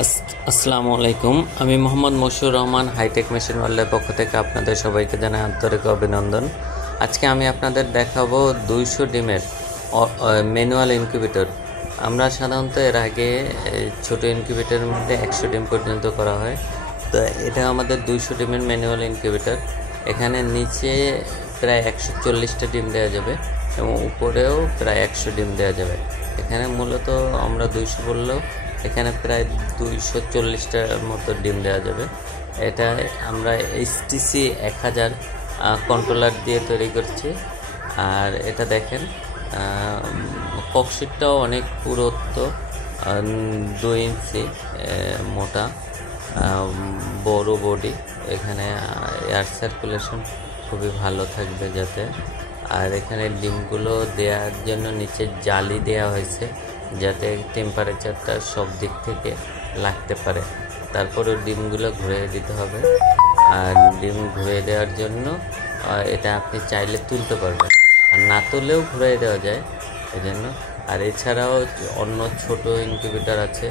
আসসালামু আলাইকুম। আমি মোহাম্মদ মশিউর রহমান, হাইটেক মেশিন ওয়ার্ল্ডের পক্ষ থেকে আপনাদের সবাইকে জানাই আন্তরিক অভিনন্দন। আজকে আমি আপনাদের দেখাবো 200 ডিমের ম্যানুয়াল ইনকিউবেটর। আমরা সাধারণত এর আগে ছোট ইনকিউবেটরের মধ্যে 100 ডিম পর্যন্ত করা হয়। তো এটা আমাদের 200 ডিমের ম্যানুয়াল ইনকিউবেটর। এখানে নিচে প্রায় 140টা ডিম দেওয়া যাবে এবং উপরেও প্রায় 100 ডিম দেওয়া যাবে। এখানে মূলত আমরা 200 বললেও এখানে প্রায় 240টার মতো ডিম দেওয়া যাবে। এটা আমরা HTC 1000 কন্ট্রোলার দিয়ে তৈরি করছি। আর এটা দেখেন, ককশিটটাও অনেক পুরুত্ব, 2 ইঞ্চি মোটা, বড় বডি। এখানে এয়ার সার্কুলেশন খুবই ভালো থাকবে যাতে। আর এখানে ডিমগুলো দেওয়ার জন্য নিচে জালি দেওয়া হয়েছে যাতে টেম্পারেচারটা সব দিক থেকে লাগতে পারে। তারপরেও ডিমগুলো ঘুরিয়ে দিতে হবে। আর ডিম ঘুরিয়ে দেওয়ার জন্য এটা আপনি চাইলে তুলতে পারবেন, আর না তুললেও ঘুরিয়ে দেওয়া যায় এজন্য। আর এছাড়াও অন্য ছোট ইনকিউবেটর আছে।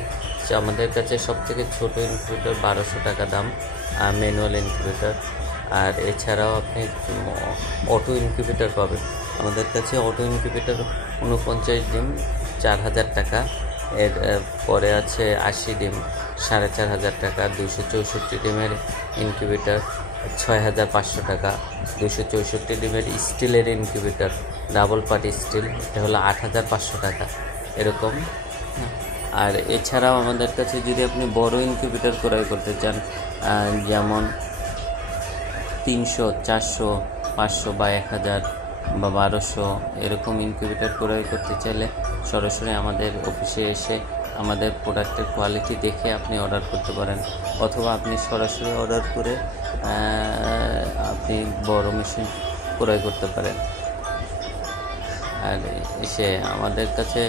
আমাদের কাছে সবথেকে ছোট ইনকিউবেটর 1200 টাকা দাম, ম্যানুয়াল ইনকিউবেটর। আর এছাড়াও আপনি অটো ইনকিউবেটর পাবেন। আমাদের কাছে অটো ইনকিউবেটর 49 ডিম 4000 টাকা। এর পরে আছে 80 ডিম 4500 টাকা। 264 ডিমের ইনকিউবেটর 6500 টাকা। 264 ডিমের স্টিলের ইনকিউবেটর, ডাবল পার্ট স্টিল, এটা হলো 8500 টাকা এরকম। আর এছাড়াও আমাদের কাছে যদি আপনি বড় ইনকিউবেটর ক্রয় করতে চান, যেমন 300, 400, 500 বা 1000 বা 1200 এরকম ইনকিউবেটর ক্রয় করতে চাইলে সরাসরি আমাদের অফিসে এসে আমাদের প্রোডাক্টের কোয়ালিটি দেখে আপনি অর্ডার করতে পারেন, অথবা আপনি সরাসরি অর্ডার করে আপনি বড় মেশিন ক্রয় করতে পারেন। আর এসে আমাদের কাছে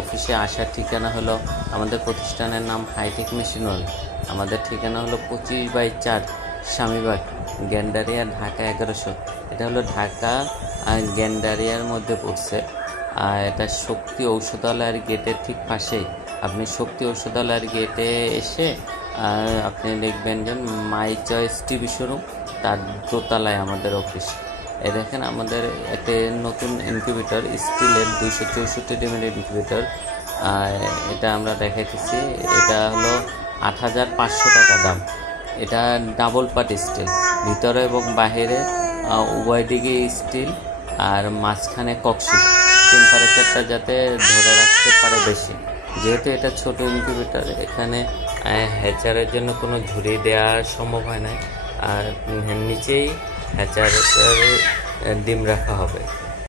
অফিসে আসার ঠিকানা হলো, আমাদের প্রতিষ্ঠানের নাম হাইটেক মেশিন ওয়ার্ল্ড। আমাদের ঠিকানা হলো 25/4 স্বামীবাগ, গ্যান্ডারিয়া, ঢাকা 1100। এটা হলো ঢাকা গ্যান্ডারিয়ার মধ্যে পড়ছে। আর এটা শক্তি ঔষধালয়ের গেটের ঠিক পাশেই। আপনি শক্তি ঔষধালয়ের গেটে এসে আপনি দেখবেন যে মাই চয়েস টিভি শোরুম, তার দোতলায় আমাদের অফিস। এই দেখেন আমাদের একটা নতুন ইনকিউবেটর, স্টিলের 264 ডিমের ইনকিউবেটর। এটা আমরা দেখাইতেছি। এটা হলো 8500 টাকা দাম। এটা ডাবল পার্ট স্টিল, ভিতরে এবং বাহিরে উভয় দিকে স্টিল, আর মাঝখানে ককশিট, টেম্পারেচারটা যাতে ধরে রাখতে পারে বেশি। যেহেতু এটা ছোট ইনকিউবেটর, এখানে হ্যাচারের জন্য কোনো ঝুড়ি দেওয়া সম্ভব হয় না। আর নিচেই হ্যাচারের ডিম রাখা হবে।